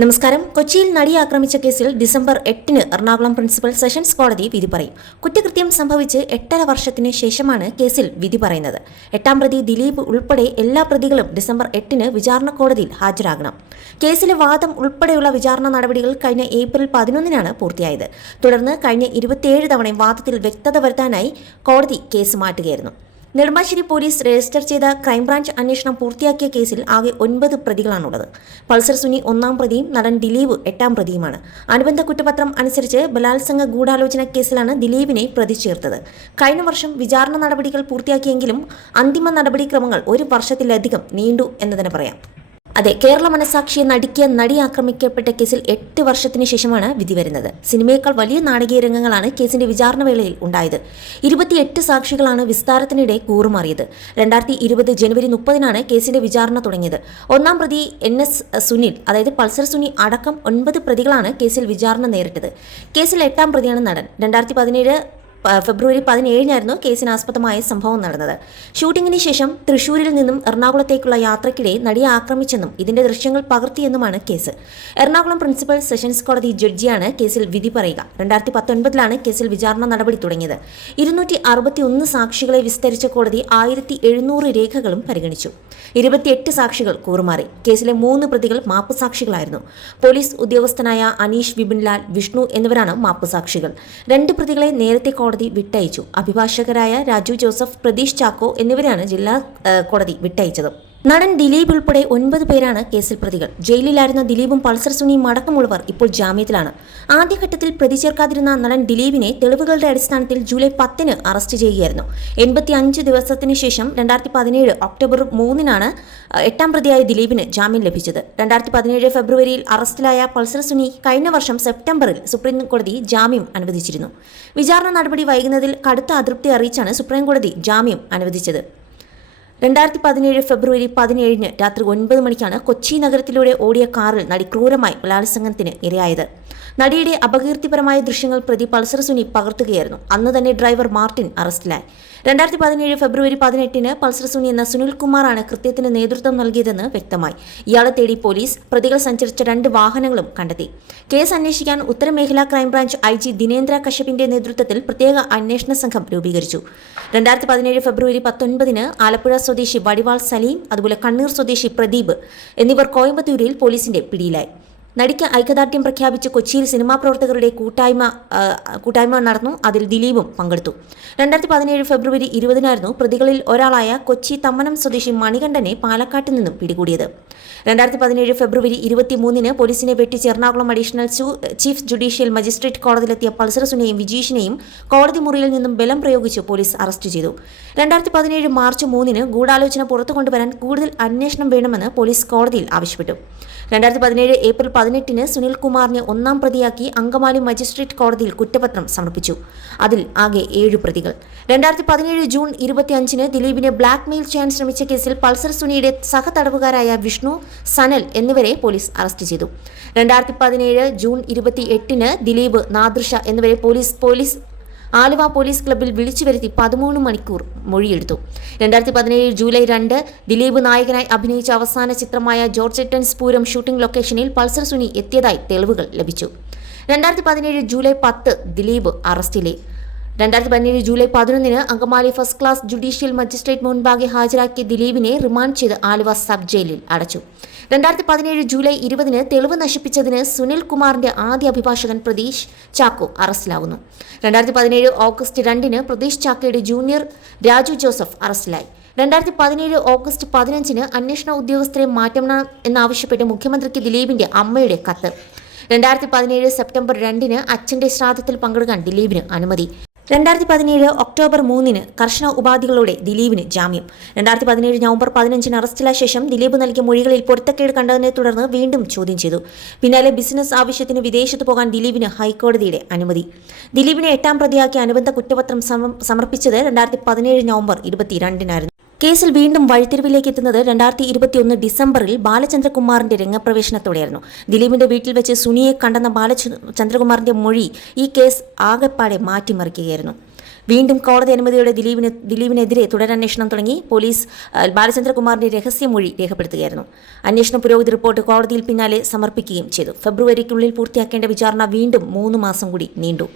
നമസ്കാരം. കൊച്ചിയിൽ നടി ആക്രമിച്ച കേസിൽ ഡിസംബർ എട്ടിന് എറണാകുളം പ്രിൻസിപ്പൽ സെഷൻസ് കോടതി വിധി പറയും. കുറ്റകൃത്യം സംഭവിച്ച് എട്ടര വർഷത്തിന് ശേഷമാണ് കേസിൽ വിധി പറയുന്നത്. എട്ടാം പ്രതി ദിലീപ് ഉൾപ്പെടെ എല്ലാ പ്രതികളും ഡിസംബർ എട്ടിന് വിചാരണ കോടതിയിൽ ഹാജരാകണം. കേസിലെ വാദം ഉൾപ്പെടെയുള്ള വിചാരണ നടപടികൾ കഴിഞ്ഞ ഏപ്രിൽ പതിനൊന്നിനാണ് പൂർത്തിയായത്. തുടർന്ന് കഴിഞ്ഞ ഇരുപത്തിയേഴ് തവണ വാദത്തിൽ വ്യക്തത വരുത്താനായി കോടതി കേസ് മാറ്റുകയായിരുന്നു. നെടുമ്പാശ്ശേരി പോലീസ് രജിസ്റ്റർ ചെയ്ത ക്രൈംബ്രാഞ്ച് അന്വേഷണം പൂർത്തിയാക്കിയ കേസിൽ ആകെ ഒൻപത് പ്രതികളാണുള്ളത്. പൾസർ സുനി ഒന്നാം പ്രതിയും നടൻ ദിലീപ് എട്ടാം പ്രതിയുമാണ്. അനുബന്ധ കുറ്റപത്രം അനുസരിച്ച് ബലാത്സംഗ ഗൂഢാലോചന കേസിലാണ് ദിലീപിനെ പ്രതി ചേർത്തത് കഴിഞ്ഞ വർഷം വിചാരണ നടപടികൾ പൂർത്തിയാക്കിയെങ്കിലും അന്തിമ നടപടിക്രമങ്ങൾ ഒരു വർഷത്തിലധികം നീണ്ടു എന്ന് തന്നെ പറയാം. അതെ കേരള മനസാക്ഷിയെ നടിക്കിയ നടി ആക്രമിക്കപ്പെട്ട കേസിൽ എട്ട് വർഷത്തിന് ശേഷമാണ് വിധി വരുന്നത്. സിനിമയേക്കാൾ വലിയ നാടകീയ രംഗങ്ങളാണ് കേസിന്റെ വിചാരണ വേളയിൽ ഉണ്ടായത്. ഇരുപത്തിയെട്ട് സാക്ഷികളാണ് വിസ്താരത്തിനിടെ കൂറുമാറിയത്. രണ്ടായിരത്തി ഇരുപത് ജനുവരി മുപ്പതിനാണ് കേസിന്റെ വിചാരണ തുടങ്ങിയത്. ഒന്നാം പ്രതി എൻ എസ് സുനിൽ അതായത് പൾസർ സുനി അടക്കം ഒൻപത് പ്രതികളാണ് കേസിൽ വിചാരണ നേരിട്ടത്. കേസിൽ എട്ടാം പ്രതിയാണ് നടൻ. രണ്ടായിരത്തി പതിനേഴ് ഫെബ്രുവരി പതിനേഴിനായിരുന്നു കേസിന് ആസ്പദമായ സംഭവം നടന്നത്. ഷൂട്ടിങ്ങിന് ശേഷം തൃശൂരിൽ നിന്നും എറണാകുളത്തേക്കുള്ള യാത്രയ്ക്കിടെ നടിയെ ആക്രമിച്ചെന്നും ഇതിന്റെ ദൃശ്യങ്ങൾ പകർത്തിയെന്നുമാണ് കേസ്. എറണാകുളം പ്രിൻസിപ്പൽ സെഷൻസ് കോടതി ജഡ്ജിയാണ് കേസിൽ വിധി പറയുക. രണ്ടായിരത്തി പത്തൊൻപതിലാണ് കേസിൽ വിചാരണ നടപടി തുടങ്ങിയത്. ഇരുന്നൂറ്റി അറുപത്തി ഒന്ന് സാക്ഷികളെ വിസ്തരിച്ച കോടതി ആയിരത്തി എഴുന്നൂറ് രേഖകളും പരിഗണിച്ചു. ഇരുപത്തിയെട്ട് സാക്ഷികൾ കൂറുമാറി. കേസിലെ മൂന്ന് പ്രതികൾ മാപ്പുസാക്ഷികളായിരുന്നു. പോലീസ് ഉദ്യോഗസ്ഥനായ അനീഷ് വിപിൻലാൽ വിഷ്ണു എന്നിവരാണ് മാപ്പുസാക്ഷികൾ. രണ്ട് പ്രതികളെ നേരത്തെ കോടതി വിട്ടയച്ചു. അഭിഭാഷകരായ രാജു ജോസഫ് പ്രതീഷ് ചാക്കോ എന്നിവരാണ് ജില്ലാ കോടതി വിട്ടയച്ചത്. നടൻ ദിലീപ് ഉൾപ്പെടെ ഒൻപത് പേരാണ് കേസിൽ പ്രതികൾ. ജയിലിലായിരുന്ന ദിലീപും പൾസർ സുനിയും അടക്കമുള്ളവർ ഇപ്പോൾ ജാമ്യത്തിലാണ്. ആദ്യഘട്ടത്തിൽ പ്രതി ചേർക്കാതിരുന്ന നടൻ ദിലീപിനെ തെളിവുകളുടെ അടിസ്ഥാനത്തിൽ ജൂലൈ പത്തിന് അറസ്റ്റ് ചെയ്യുകയായിരുന്നു. എൺപത്തി അഞ്ച് ദിവസത്തിന് ശേഷം രണ്ടായിരത്തി പതിനേഴ് ഒക്ടോബർ മൂന്നിനാണ് എട്ടാം പ്രതിയായ ദിലീപിന് ജാമ്യം ലഭിച്ചത്. രണ്ടായിരത്തി പതിനേഴ് ഫെബ്രുവരിയിൽ അറസ്റ്റിലായ പൾസർ സുനി കഴിഞ്ഞ വർഷം സെപ്റ്റംബറിൽ സുപ്രീം കോടതി ജാമ്യം അനുവദിച്ചിരുന്നു. വിചാരണ നടപടി വൈകുന്നതിൽ കടുത്ത അതൃപ്തി അറിയിച്ചാണ് സുപ്രീം കോടതി ജാമ്യം അനുവദിച്ചത്. രണ്ടായിരത്തി പതിനേഴ് ഫെബ്രുവരി പതിനേഴിന് രാത്രി ഒൻപത് മണിക്കാണ് കൊച്ചി നഗരത്തിലൂടെ ഓടിയ കാറിൽ നടി ക്രൂരമായി ബലാത്സംഗത്തിന് ഇരയായത്. നടിയുടെ അപകീർത്തിപരമായ ദൃശ്യങ്ങൾ പ്രതി പൾസർ സുനി പകർത്തുകയായിരുന്നു. അന്ന് തന്നെ ഡ്രൈവർ മാർട്ടിൻ അറസ്റ്റിലായി. രണ്ടായിരത്തി പതിനേഴ് ഫെബ്രുവരി പതിനെട്ടിന് പൾസർ സുനി എന്ന സുനിൽ കുമാറാണ് കൃത്യത്തിന് നേതൃത്വം നൽകിയതെന്ന് വ്യക്തമായി. ഇയാളെ തേടി പോലീസ് പ്രതികൾ സഞ്ചരിച്ച രണ്ട് വാഹനങ്ങളും കണ്ടെത്തി. കേസ് അന്വേഷിക്കാൻ ഉത്തരമേഖലാ crime branch I G Dinendra കശ്യപിന്റെ നേതൃത്വത്തിൽ പ്രത്യേക അന്വേഷണ സംഘം രൂപീകരിച്ചു. രണ്ടായിരത്തി പതിനേഴ് ഫെബ്രുവരി പത്തൊൻപതിന് ആലപ്പുഴ സ്വദേശി വടിവാൾ സലീം അതുപോലെ കണ്ണൂർ സ്വദേശി പ്രദീപ് എന്നിവർ കോയമ്പത്തൂരിൽ പോലീസിന്റെ പിടിയിലായി. നടിക്ക് ഐക്യദാർഢ്യം പ്രഖ്യാപിച്ച് കൊച്ചിയിൽ സിനിമാ പ്രവർത്തകരുടെ കൂട്ടായ്മ കൂട്ടായ്മ നടന്നു. അതിൽ ദിലീപും പങ്കെടുത്തു. രണ്ടായിരത്തി പതിനേഴ് ഫെബ്രുവരി ഇരുപതിനായിരുന്നു പ്രതികളിൽ ഒരാളായ കൊച്ചി തമ്മനം സ്വദേശി മണികണ്ഠനെ പാലക്കാട്ട് നിന്നും പിടികൂടിയത്. രണ്ടായിരത്തി പതിനേഴ് ഫെബ്രുവരി ഇരുപത്തിമൂന്നിന് പോലീസിനെ വെട്ടിച്ച് Ernakulam additional chief judicial magistrate കോടതിയിലെത്തിയ പൾസറസുനെയും വിജീഷിനെയും കോടതി മുറിയിൽ നിന്നും ബലം പ്രയോഗിച്ച് പോലീസ് അറസ്റ്റ് ചെയ്തു. രണ്ടായിരത്തി പതിനേഴ് മാർച്ച് മൂന്നിന് ഗൂഢാലോചന പുറത്തു കൊണ്ടുവരാൻ കൂടുതൽ അന്വേഷണം വേണമെന്ന് പോലീസ് കോടതിയിൽ ആവശ്യപ്പെട്ടു. രണ്ടായിരത്തി പതിനേഴ് ഏപ്രിൽ പതിനെട്ടിന് സുനിൽ കുമാറിനെ ഒന്നാം പ്രതിയാക്കി അങ്കമാലി മജിസ്ട്രേറ്റ് കോടതിയിൽ കുറ്റപത്രം സമർപ്പിച്ചു. അതിൽ ആകെ ഏഴ് പ്രതികൾ. രണ്ടായിരത്തി പതിനേഴ് ജൂൺ ഇരുപത്തിയഞ്ചിന് ദിലീപിനെ ബ്ലാക്ക് മെയിൽ ചെയ്യാൻ ശ്രമിച്ച കേസിൽ പൾസർ സുനിയുടെ സഹതടവുകാരായ വിഷ്ണു സനൽ എന്നിവരെ പോലീസ് അറസ്റ്റ് ചെയ്തു. രണ്ടായിരത്തി പതിനേഴ് ജൂൺ ഇരുപത്തി എട്ടിന് ദിലീപ് നാദൃഷ എന്നിവരെ പോലീസ് പോലീസ് ആലുവ പോലീസ് ക്ലബ്ബിൽ വിളിച്ചു വരുത്തി പതിമൂന്ന് മണിക്കൂർ മൊഴിയെടുത്തു. രണ്ടായിരത്തി പതിനേഴ് ജൂലൈ രണ്ട് ദിലീപ് നായകനായി അഭിനയിച്ച അവസാന ചിത്രമായ ജോർജറ്റൻസ് പൂരം ഷൂട്ടിംഗ് ലൊക്കേഷനിൽ പൾസർ സുനി എത്തിയതായി തെളിവുകൾ ലഭിച്ചു. രണ്ടായിരത്തി പതിനേഴ് ജൂലൈ പത്ത് ദിലീപ് അറസ്റ്റിലെ. രണ്ടായിരത്തി പതിനേഴ് ജൂലൈ പതിനൊന്നിന് Angamaly first class judicial magistrate മുൻപാകെ ഹാജരാക്കിയ ദിലീപിനെ റിമാൻഡ് ചെയ്ത് ആലുവ സബ് ജയിലിൽ അടച്ചു. രണ്ടായിരത്തി പതിനേഴ് ജൂലൈ ഇരുപതിന് തെളിവ് നശിപ്പിച്ചതിന് സുനിൽ കുമാറിന്റെ ആദ്യ അഭിഭാഷകൻ പ്രതീഷ് ചാക്കോ അറസ്റ്റിലാവുന്നു. രണ്ടായിരത്തി പതിനേഴ് ഓഗസ്റ്റ് രണ്ടിന് പ്രതീഷ് ചാക്കോയുടെ ജൂനിയർ രാജു ജോസഫ് അറസ്റ്റിലായി. രണ്ടായിരത്തി പതിനേഴ് ഓഗസ്റ്റ് പതിനഞ്ചിന് അന്വേഷണ ഉദ്യോഗസ്ഥരെ മാറ്റണം എന്നാവശ്യപ്പെട്ട് മുഖ്യമന്ത്രിക്ക് ദിലീപിന്റെ അമ്മയുടെ കത്ത്. രണ്ടായിരത്തി പതിനേഴ് സെപ്റ്റംബർ രണ്ടിന് അച്ഛന്റെ ശ്രാദ്ധത്തിൽ പങ്കെടുക്കാൻ ദിലീപിന് അനുമതി. രണ്ടായിരത്തി പതിനേഴ് ഒക്ടോബർ മൂന്നിന് കർശന ഉപാധികളോടെ ദിലീപിന് ജാമ്യം. രണ്ടായിരത്തി പതിനേഴ് നവംബർ പതിനഞ്ചിന് അറസ്റ്റിലായ ശേഷം ദിലീപ് നൽകിയ മൊഴികളിൽ പൊരുത്തക്കേട് കണ്ടതിനെ തുടർന്ന് വീണ്ടും ചോദ്യം ചെയ്തു. പിന്നാലെ ബിസിനസ് ആവശ്യത്തിന് വിദേശത്ത് പോകാൻ ദിലീപിന് ഹൈക്കോടതിയുടെ അനുമതി. ദിലീപിനെ എട്ടാം പ്രതിയാക്കി അനുബന്ധ കുറ്റപത്രം സമ- സമർപ്പിച്ചത് രണ്ടായിരത്തി പതിനേഴ് നവംബർ ഇരുപത്തിരണ്ടിനായിരുന്നു. കേസിൽ വീണ്ടും വഴിത്തിരിവിലേക്ക് എത്തുന്നത് രണ്ടായിരത്തി ഇരുപത്തിയൊന്ന് ഡിസംബറിൽ ബാലചന്ദ്രകുമാറിന്റെ രംഗപ്രവേശനത്തോടെയായിരുന്നു. ദിലീപിന്റെ വീട്ടിൽ വെച്ച് സുനിയെ കണ്ടെന്ന ബാലചന്ദ്രകുമാറിന്റെ മൊഴി ഈ കേസ് ആകെപ്പാടെ മാറ്റിമറിക്കുകയായിരുന്നു. വീണ്ടും കോടതി അനുമതിയോടെ ദിലീപിന് ദിലീപിനെതിരെ തുടരന്വേഷണം തുടങ്ങി പോലീസ് ബാലചന്ദ്രകുമാറിന്റെ രഹസ്യമൊഴി രേഖപ്പെടുത്തുകയായിരുന്നു. അന്വേഷണ പുരോഗതി റിപ്പോർട്ട് കോടതിയിൽ പിന്നാലെ സമർപ്പിക്കുകയും ചെയ്തു. ഫെബ്രുവരിക്കുള്ളിൽ പൂർത്തിയാക്കേണ്ട വിചാരണ വീണ്ടും മൂന്ന് മാസം കൂടി നീണ്ടു.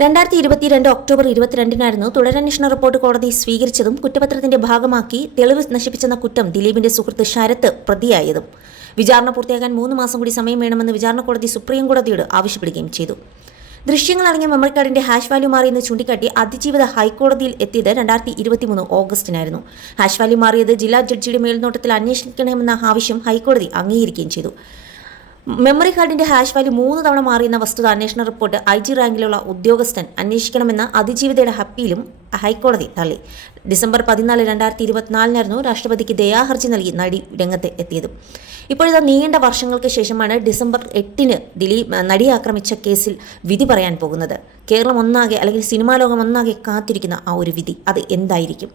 രണ്ടായിരത്തി ഇരുപത്തിരണ്ട് ഒക്ടോബർ ഇരുപത്തിരണ്ടിനായിരുന്നു തുടരന്വേഷണ റിപ്പോർട്ട് കോടതി സ്വീകരിച്ചതും കുറ്റപത്രത്തിന്റെ ഭാഗമാക്കി തെളിവ് നശിപ്പിച്ചെന്ന കുറ്റം ദിലീപിന്റെ സുഹൃത്ത് ശരത്ത് പ്രതിയായതും. വിചാരണ പൂർത്തിയാക്കാൻ മൂന്ന് മാസം കൂടി സമയം വേണമെന്ന് വിചാരണ കോടതി സുപ്രീം കോടതിയോട് ആവശ്യപ്പെടുകയും ചെയ്തു. ദൃശ്യങ്ങൾ അടങ്ങിയ മെമ്മറി കാർഡിന്റെ ഹാഷ് വാല്യൂ മാറിയെന്ന് ചൂണ്ടിക്കാട്ടി അതിജീവിത ഹൈക്കോടതിയിൽ എത്തിയത് രണ്ടായിരത്തി ഇരുപത്തിമൂന്ന് ഓഗസ്റ്റിനായിരുന്നു. ഹാഷ് വാല്യൂ മാറിയത് ജില്ലാ ജഡ്ജിയുടെ മേൽനോട്ടത്തിൽ അന്വേഷിക്കണമെന്ന ആവശ്യം ഹൈക്കോടതി അംഗീകരിക്കുകയും ചെയ്തു. മെമ്മറി കാർഡിന്റെ ഹാഷ് വാല്യൂ മൂന്ന് തവണ മാറിയെന്ന വസ്തുത അന്വേഷണ റിപ്പോർട്ട് ഐ ജി റാങ്കിലുള്ള ഉദ്യോഗസ്ഥൻ അന്വേഷിക്കണമെന്ന അതിജീവിതയുടെ ഹപ്പിയിലും ഹൈക്കോടതി തള്ളി. ഡിസംബർ പതിനാല് രണ്ടായിരത്തി ഇരുപത്തിനാലിനായിരുന്നു രാഷ്ട്രപതിക്ക് ദയാഹർജി നൽകി നടി രംഗത്ത് എത്തിയത്. ഇപ്പോഴത്തെ നീണ്ട വർഷങ്ങൾക്ക് ശേഷമാണ് ഡിസംബർ എട്ടിന് ദിലീപ് നടി ആക്രമിച്ച കേസിൽ വിധി പറയാൻ പോകുന്നത്. കേരളം ഒന്നാകെ അല്ലെങ്കിൽ സിനിമാ ലോകം ഒന്നാകെ കാത്തിരിക്കുന്ന ആ ഒരു വിധി അത് എന്തായിരിക്കും?